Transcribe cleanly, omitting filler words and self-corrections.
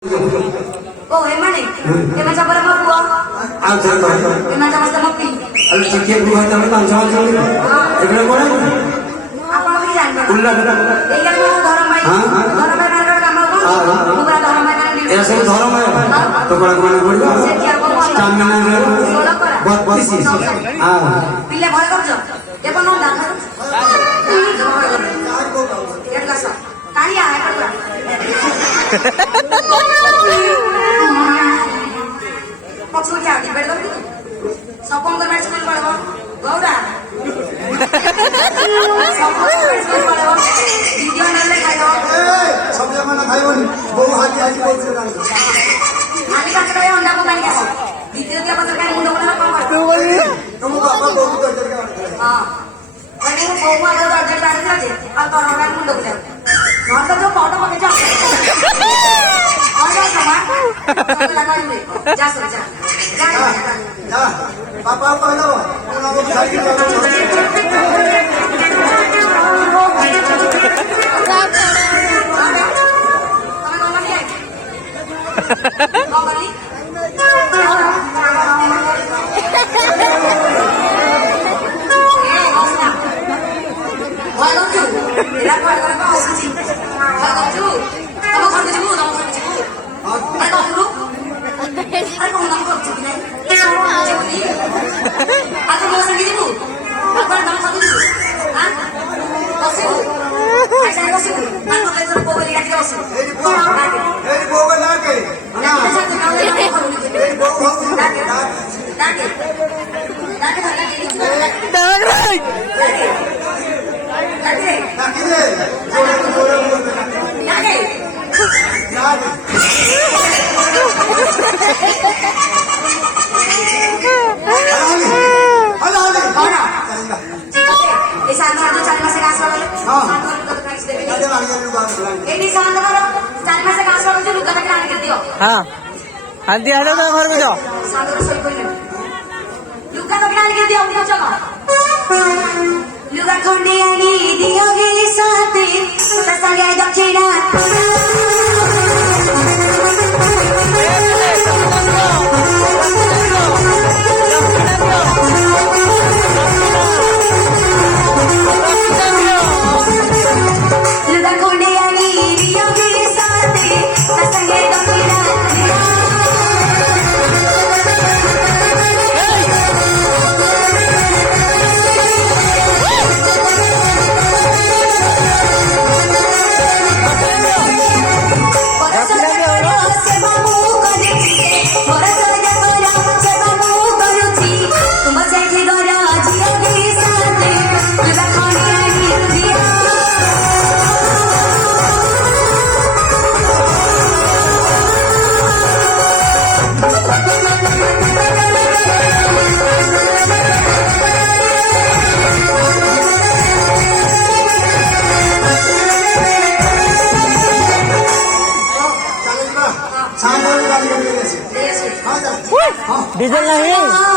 Oh, emane? Macam apa nama buah? Aja Pak. Macam masa mopi. Kalau sikit buah tapi macam-macam ni. Ibnu mana? Apa lagi jangan? Ulah. Ikan mau orang baik. Orang baik mana kamu kan? Bukan orang baik mana dia. Ya saya dorong ya. Tu kalau mana boleh? Stamina buat isi. Pilih boleh kerja. Dia pun nak dah. Dia kasar. Kaya apa tu? Maksud क्या debate कर दी सपोंग का match में पड़ेगा गौड़ा सपोंग का match में पड़ेगा video न ले खाएगा सब जमा ना खाइबो नी बहु हाथी हाथी बोल से ना आनी का करे अंडा को मारी कैसे वीडियो क्या पता क्या मुंडो बना कौन कर तुम पापा बहु कर करके हां अरे वो बहु आ गया डर डर रहा है और तो रोगा मुंडो को नॉट का जो फोटो पके जा और जो सामान लगा ले जा सो जा जा पापा पहले उन लोगों को साइकिल हाँ हल्दी हटे तो घर में जाओ लुका तो क्या लिख दिया उनको चलो लुका थोड़ी आनी दियोगे साथे तसागे दक्षिणा लुका थोड़ी आनी दियोगे साथे तसागे दक्षिणा डीजल नहीं